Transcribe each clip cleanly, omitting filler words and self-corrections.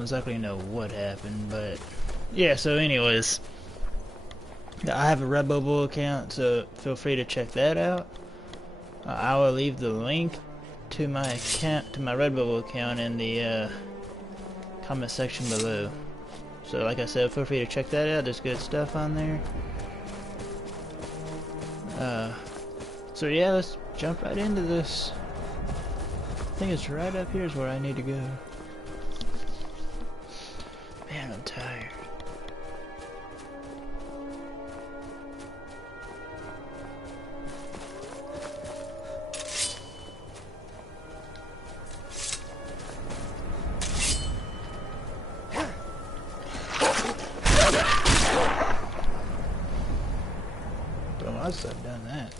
exactly know what happened, but yeah, so anyways, I have a Redbubble account, so feel free to check that out. I will leave the link to my account, to my Redbubble account, in the comment section below. So like I said, feel free to check that out. There's good stuff on there. So yeah, let's jump right into this. I think it's right up here is where I need to go. Man, I'm tired. But I must have done that.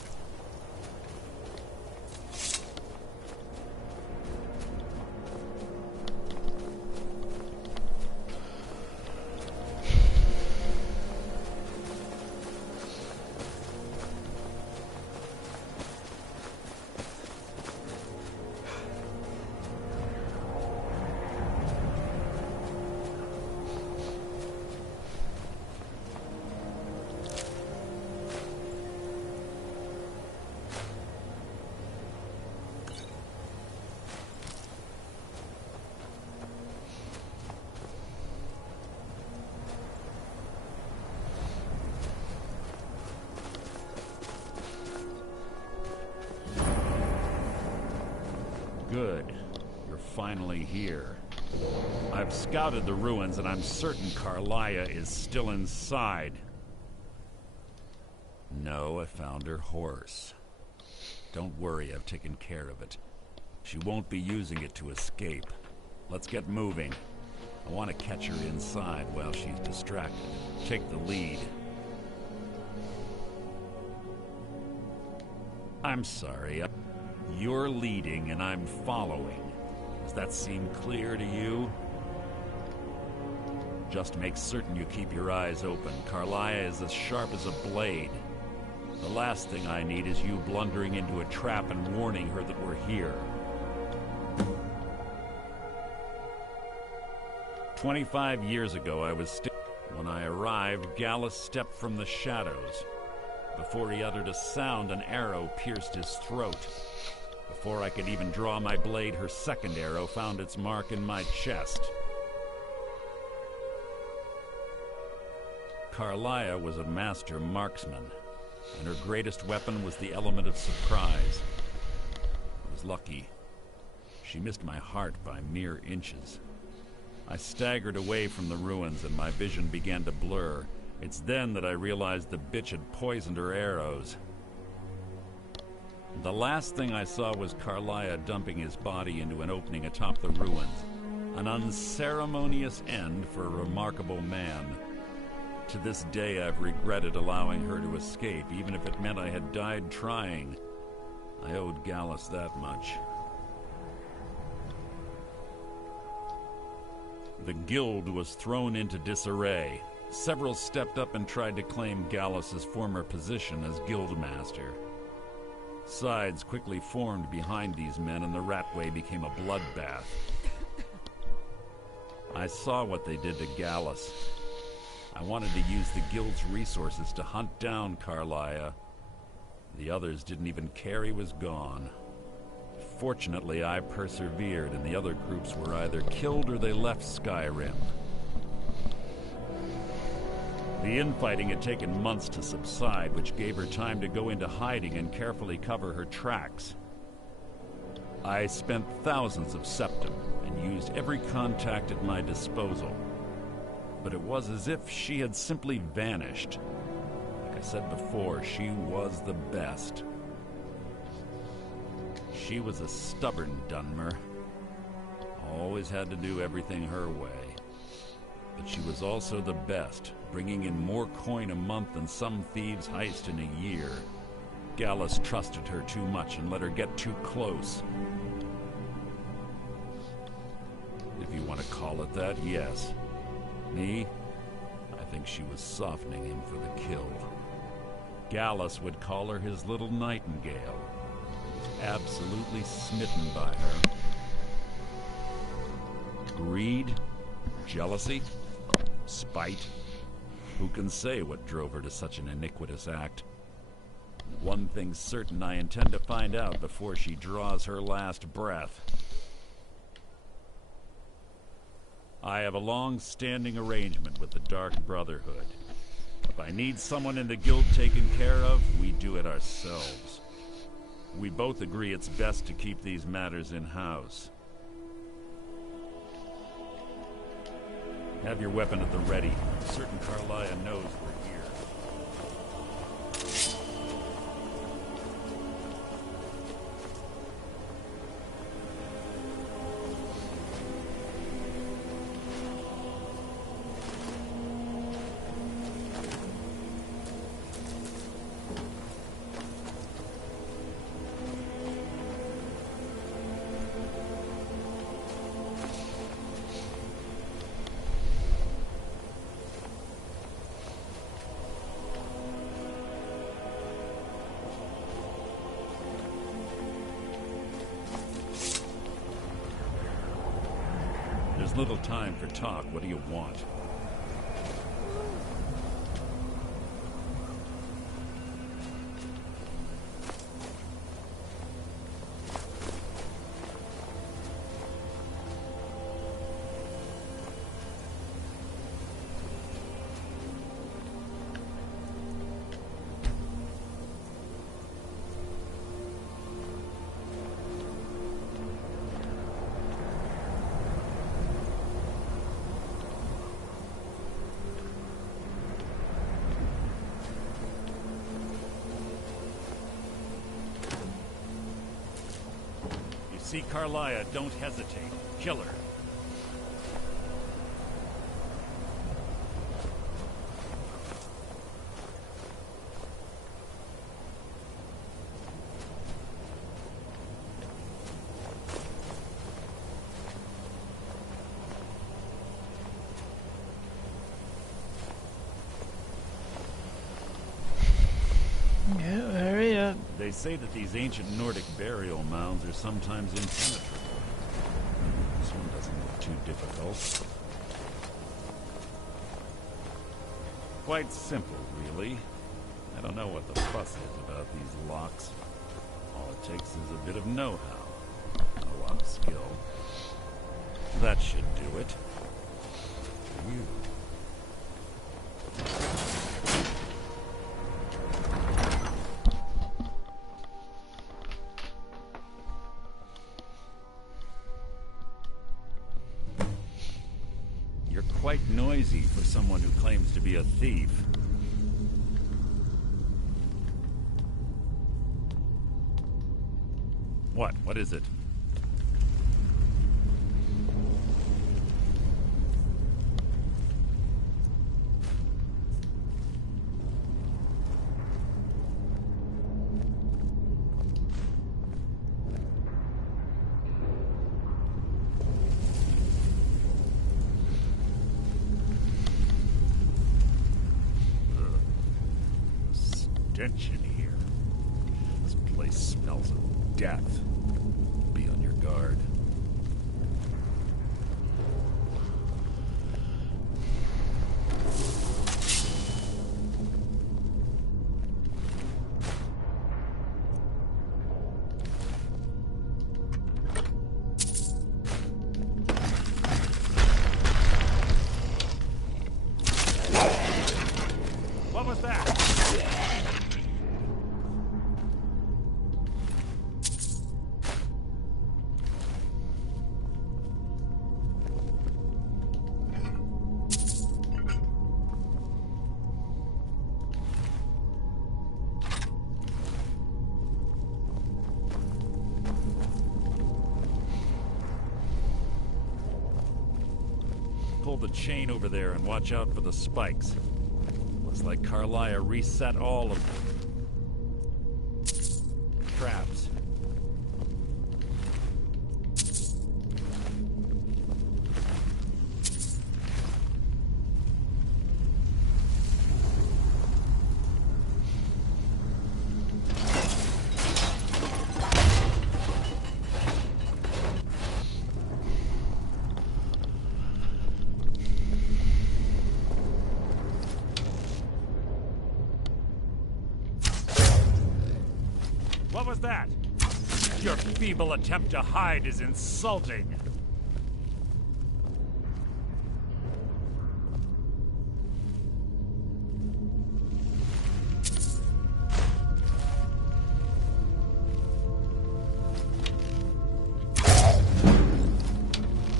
Good. You're finally here. I've scouted the ruins and I'm certain Carlia is still inside. No, I found her horse. Don't worry, I've taken care of it. She won't be using it to escape. Let's get moving. I want to catch her inside while she's distracted. Take the lead. I'm sorry. You're leading and I'm following. Does that seem clear to you? Just make certain you keep your eyes open. Carlia is as sharp as a blade. The last thing I need is you blundering into a trap and warning her that we're here. 25 years ago, I was still... When I arrived, Gallus stepped from the shadows. Before he uttered a sound, an arrow pierced his throat. Before I could even draw my blade, her second arrow found its mark in my chest. Carlia was a master marksman, and her greatest weapon was the element of surprise. I was lucky. She missed my heart by mere inches. I staggered away from the ruins and my vision began to blur. It's then that I realized the bitch had poisoned her arrows. The last thing I saw was Carlia dumping his body into an opening atop the ruins. An unceremonious end for a remarkable man. To this day, I've regretted allowing her to escape, even if it meant I had died trying. I owed Gallus that much. The guild was thrown into disarray. Several stepped up and tried to claim Gallus's former position as guildmaster. Sides quickly formed behind these men, and the Ratway became a bloodbath. I saw what they did to Gallus. I wanted to use the guild's resources to hunt down Carlia. The others didn't even care he was gone. Fortunately, I persevered, and the other groups were either killed or they left Skyrim. The infighting had taken months to subside, which gave her time to go into hiding and carefully cover her tracks. I spent thousands of septim and used every contact at my disposal. But it was as if she had simply vanished. Like I said before, she was the best. She was a stubborn Dunmer. Always had to do everything her way. But she was also the best, bringing in more coin a month than some thieves heist in a year. Gallus trusted her too much and let her get too close. If you want to call it that, yes. Me? I think she was softening him for the kill. Gallus would call her his little nightingale. He was absolutely smitten by her. Greed? Jealousy? Spite? Who can say what drove her to such an iniquitous act? One thing's certain, I intend to find out before she draws her last breath. I have a long-standing arrangement with the Dark Brotherhood. If I need someone in the guild taken care of, we do it ourselves. We both agree it's best to keep these matters in-house. Have your weapon at the ready. I'm certain Carlia knows we're here. There's little time for talk. What do you want? See Carlia, don't hesitate. Kill her. Yeah, hurry up. They say that these ancient Nordic burial mounds are sometimes impenetrable. This one doesn't look too difficult. Quite simple, really. I don't know what the fuss is about these locks. All it takes is a bit of know-how, a lot of skill. That should do it. Phew. Quite noisy for someone who claims to be a thief. What? What is it? Stench in here. This place smells of death. Be on your guard. What was that? Pull the chain over there and watch out for the spikes. Looks like Carlia reset all of them. Traps. was that? Your feeble attempt to hide is insulting.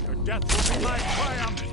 Your death will be my triumph!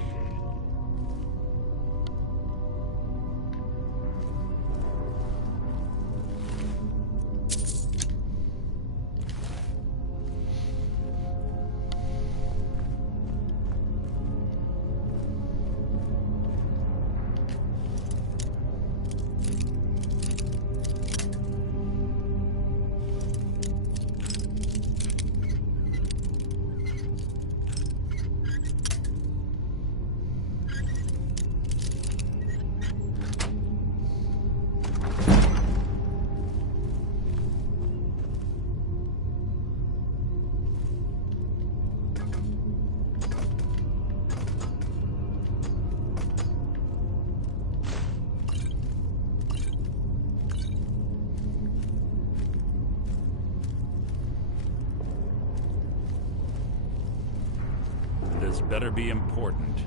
This better be important.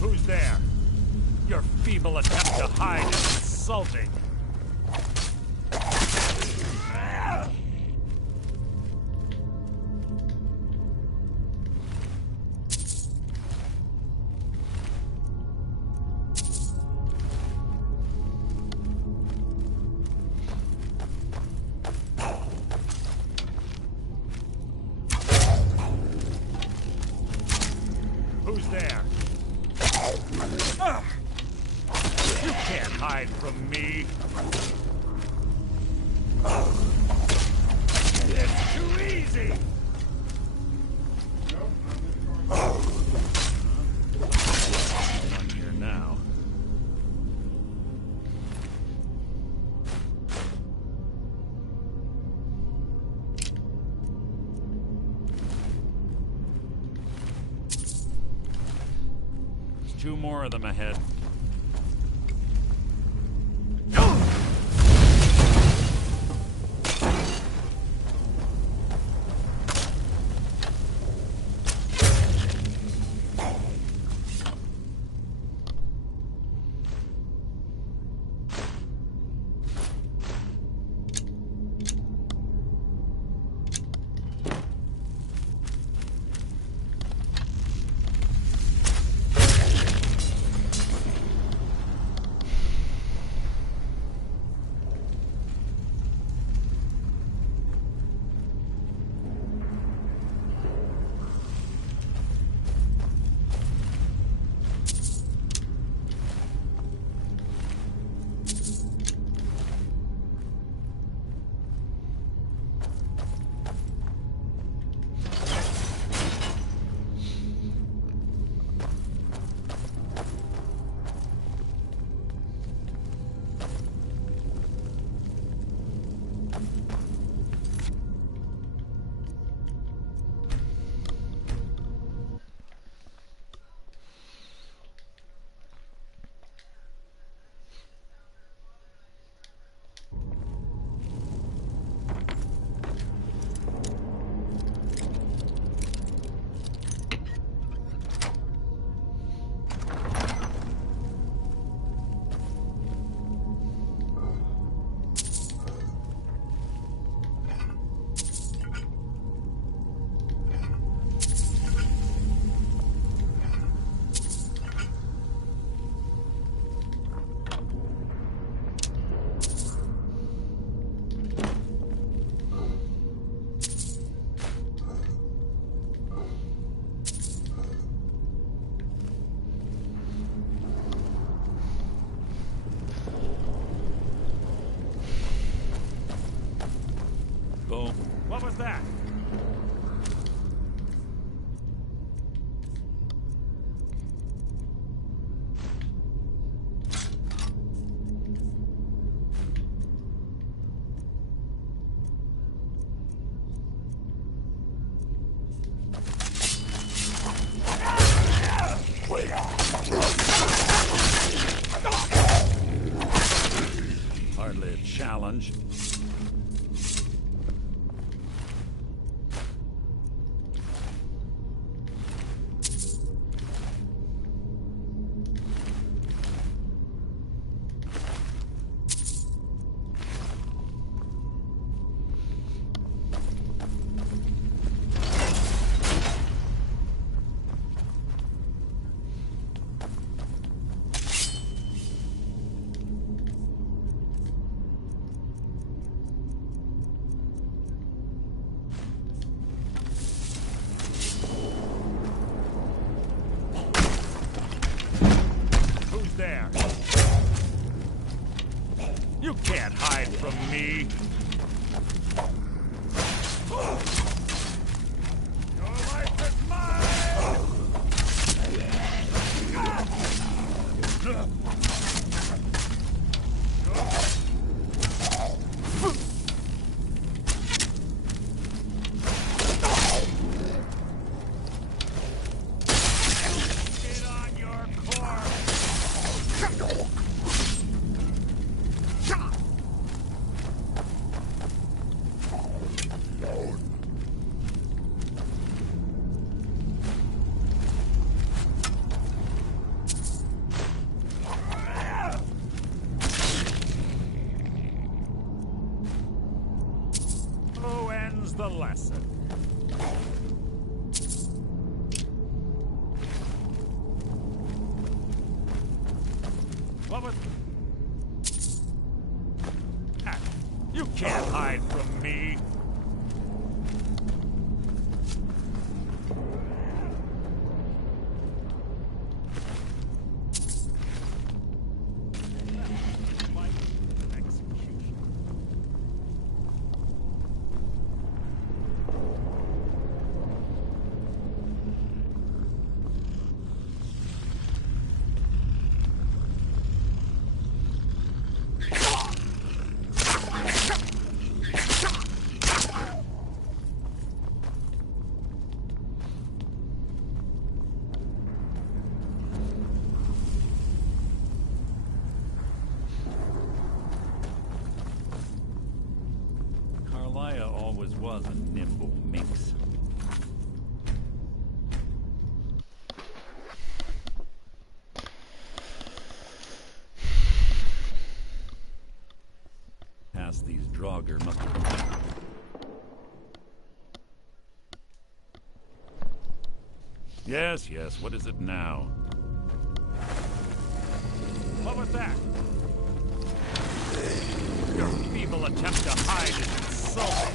Who's there? Your feeble attempt to hide is insulting. Who's there? You can't hide from me. It's too easy. I'm here now. There's two more of them ahead. a challenge. There. You can't hide from me. Your life is mine. Get on your course. So ends the lesson. What was... Ah, you can't hide from me. Always was a nimble minx. Past these Draugr must have been. Yes, yes, what is it now? What was that? Your feeble attempt to hide is insulting.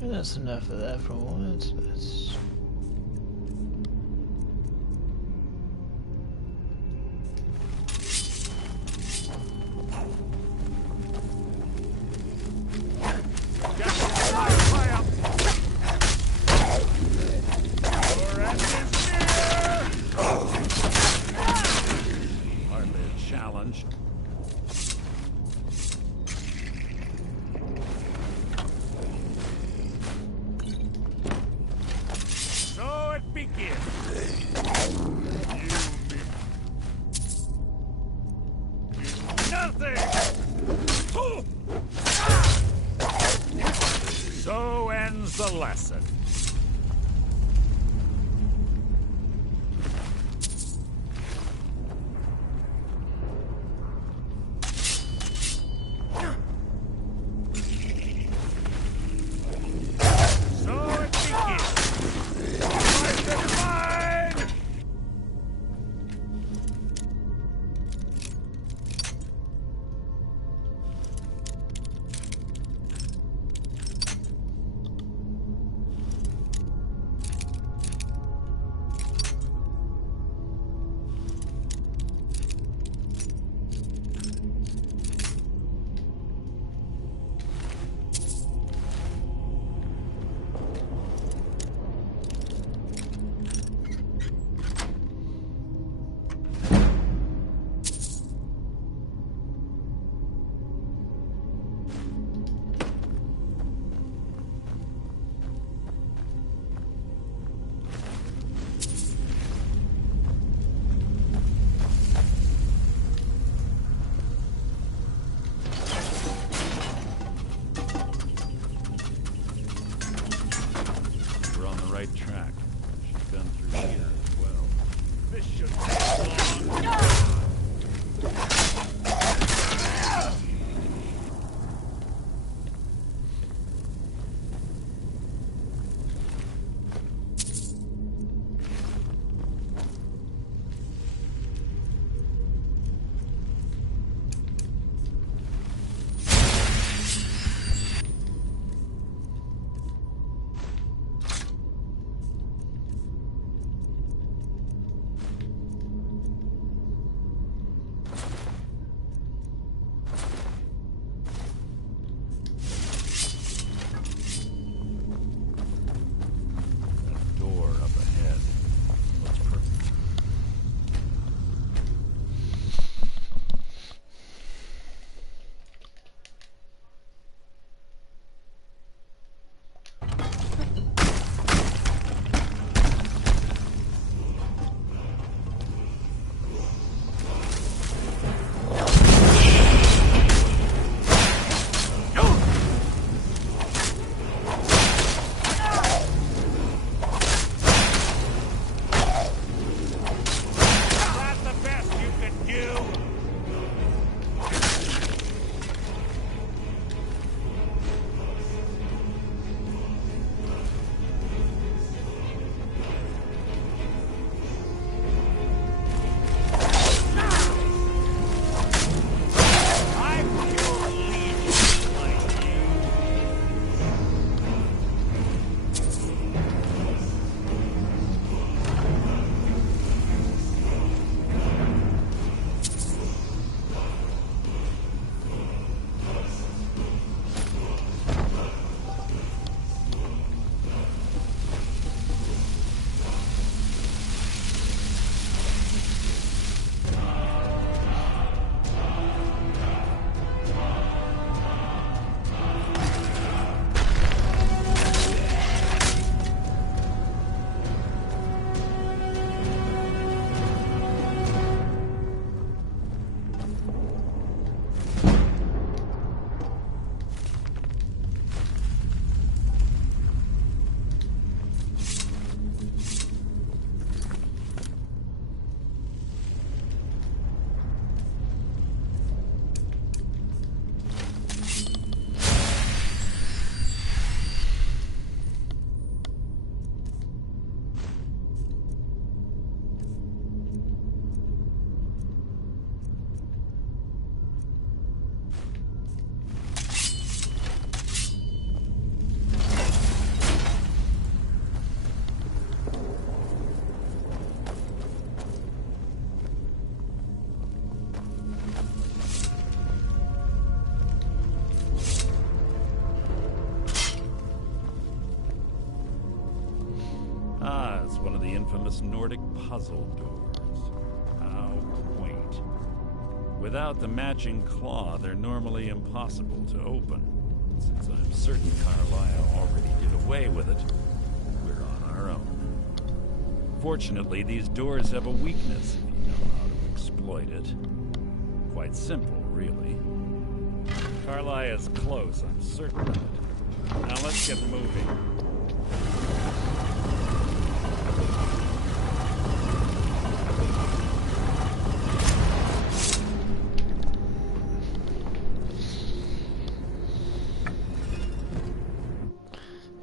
That's enough of that for once. That's... Hardly a challenge. So it begins. Nothing. So ends the lesson. right track. She's been through here as well. This shouldn't take long. One of the infamous Nordic puzzle doors. How quaint. Without the matching claw, they're normally impossible to open. Since I'm certain Carlisle already did away with it, we're on our own. Fortunately, these doors have a weakness if you know how to exploit it. Quite simple, really. Carlisle is close, I'm certain of it. Now let's get moving.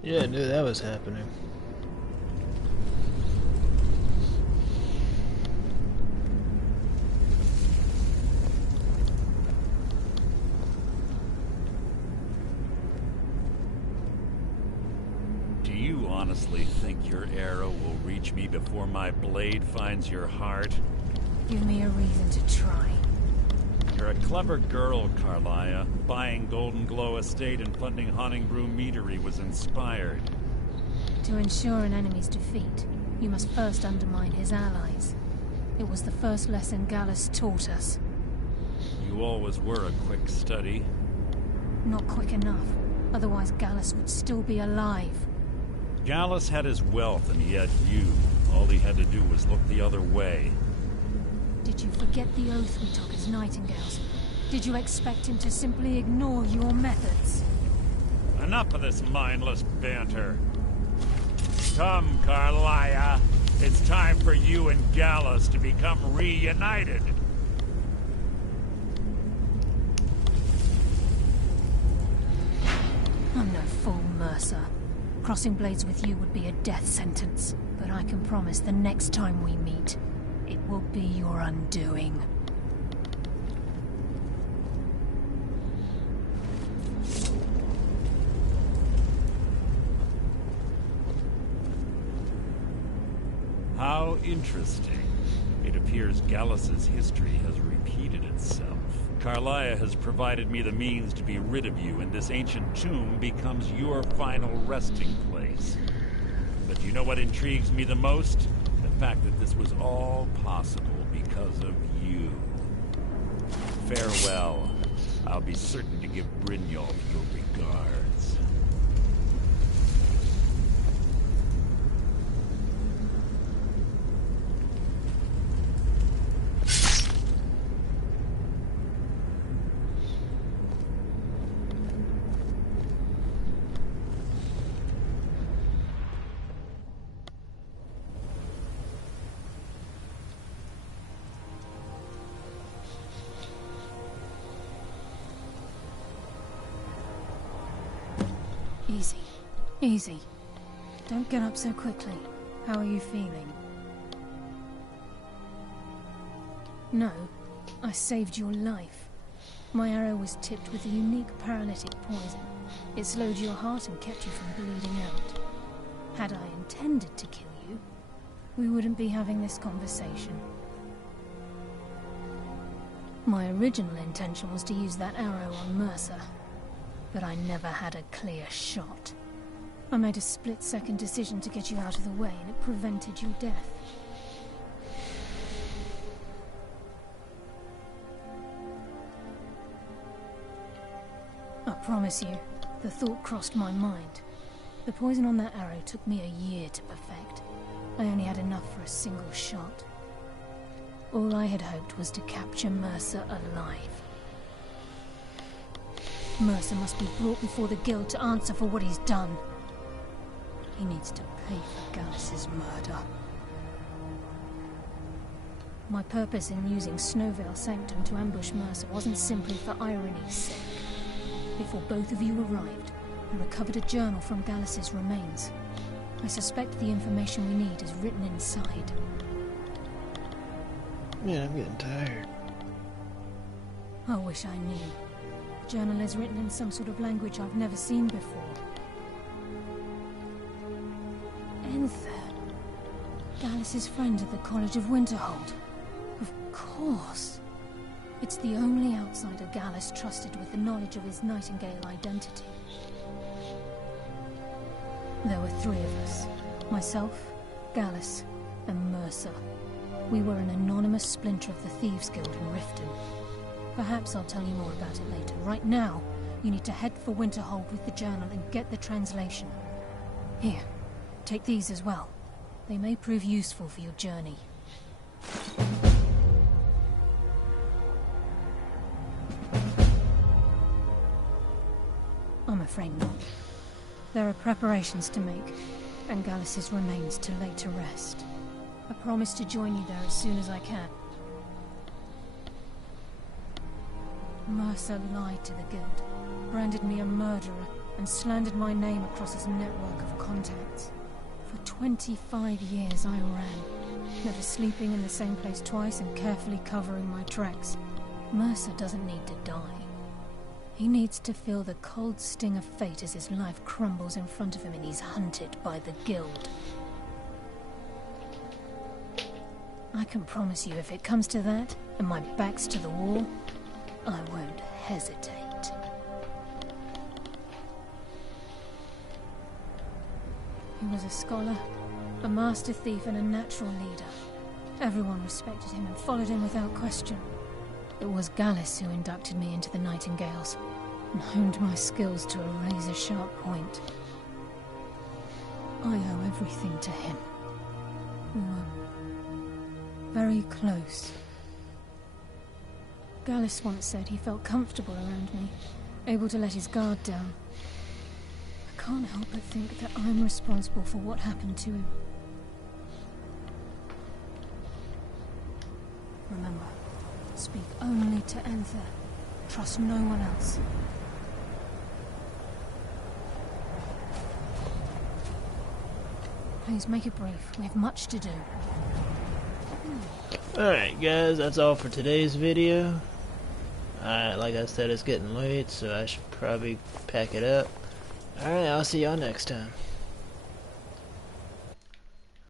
Yeah, I knew that was happening. Do you honestly think your arrow will reach me before my blade finds your heart? Give me a reason to try. You're a clever girl, Carlisle. Buying Golden Glow Estate and funding Honningbrew Meadery was inspired. To ensure an enemy's defeat, you must first undermine his allies. It was the first lesson Gallus taught us. You always were a quick study. Not quick enough. Otherwise Gallus would still be alive. Gallus had his wealth and he had you. All he had to do was look the other way. Did you forget the oath we took as Nightingales? Did you expect him to simply ignore your methods? Enough of this mindless banter. Come, Carlia. It's time for you and Gallus to become reunited. I'm no fool, Mercer. Crossing blades with you would be a death sentence. But I can promise the next time we meet, it will be your undoing. How interesting. It appears Gallus's history has repeated itself. Carlia has provided me the means to be rid of you, and this ancient tomb becomes your final resting place. But you know what intrigues me the most? The fact that this was all possible because of you. Farewell. I'll be certain to give Brynjolf your regards. Easy. Easy. Don't get up so quickly. How are you feeling? No, I saved your life. My arrow was tipped with a unique paralytic poison. It slowed your heart and kept you from bleeding out. Had I intended to kill you, we wouldn't be having this conversation. My original intention was to use that arrow on Mercer, but I never had a clear shot. I made a split-second decision to get you out of the way, and it prevented your death. I promise you, the thought crossed my mind. The poison on that arrow took me a year to perfect. I only had enough for a single shot. All I had hoped was to capture Mercer alive. Mercer must be brought before the Guild to answer for what he's done. He needs to pay for Gallus's murder. My purpose in using Snowvale Sanctum to ambush Mercer wasn't simply for irony's sake. Before both of you arrived, I recovered a journal from Gallus's remains. I suspect the information we need is written inside. Man, I'm getting tired. I wish I knew. The journal is written in some sort of language I've never seen before. Enther. Gallus's friend at the College of Winterhold. Of course. It's the only outsider Gallus trusted with the knowledge of his Nightingale identity. There were three of us. Myself, Gallus, and Mercer. We were an anonymous splinter of the Thieves Guild in Riften. Perhaps I'll tell you more about it later. Right now, you need to head for Winterhold with the journal and get the translation. Here, take these as well. They may prove useful for your journey. I'm afraid not. There are preparations to make, and Gallus's remains to lay to rest. I promise to join you there as soon as I can. Mercer lied to the Guild, branded me a murderer, and slandered my name across his network of contacts. For 25 years I ran, never sleeping in the same place twice and carefully covering my tracks. Mercer doesn't need to die. He needs to feel the cold sting of fate as his life crumbles in front of him and he's hunted by the Guild. I can promise you, if it comes to that, and my back's to the wall, I won't hesitate. He was a scholar, a master thief, and a natural leader. Everyone respected him and followed him without question. It was Gallus who inducted me into the Nightingales, and honed my skills to a razor-sharp point. I owe everything to him. We were very close. Gallus once said he felt comfortable around me, able to let his guard down. I can't help but think that I'm responsible for what happened to him. Remember, speak only to Anther. Trust no one else. Please make it brief. We have much to do. Alright guys, that's all for today's video. Alright, like I said, it's getting late, so I should probably pack it up. Alright, I'll see y'all next time.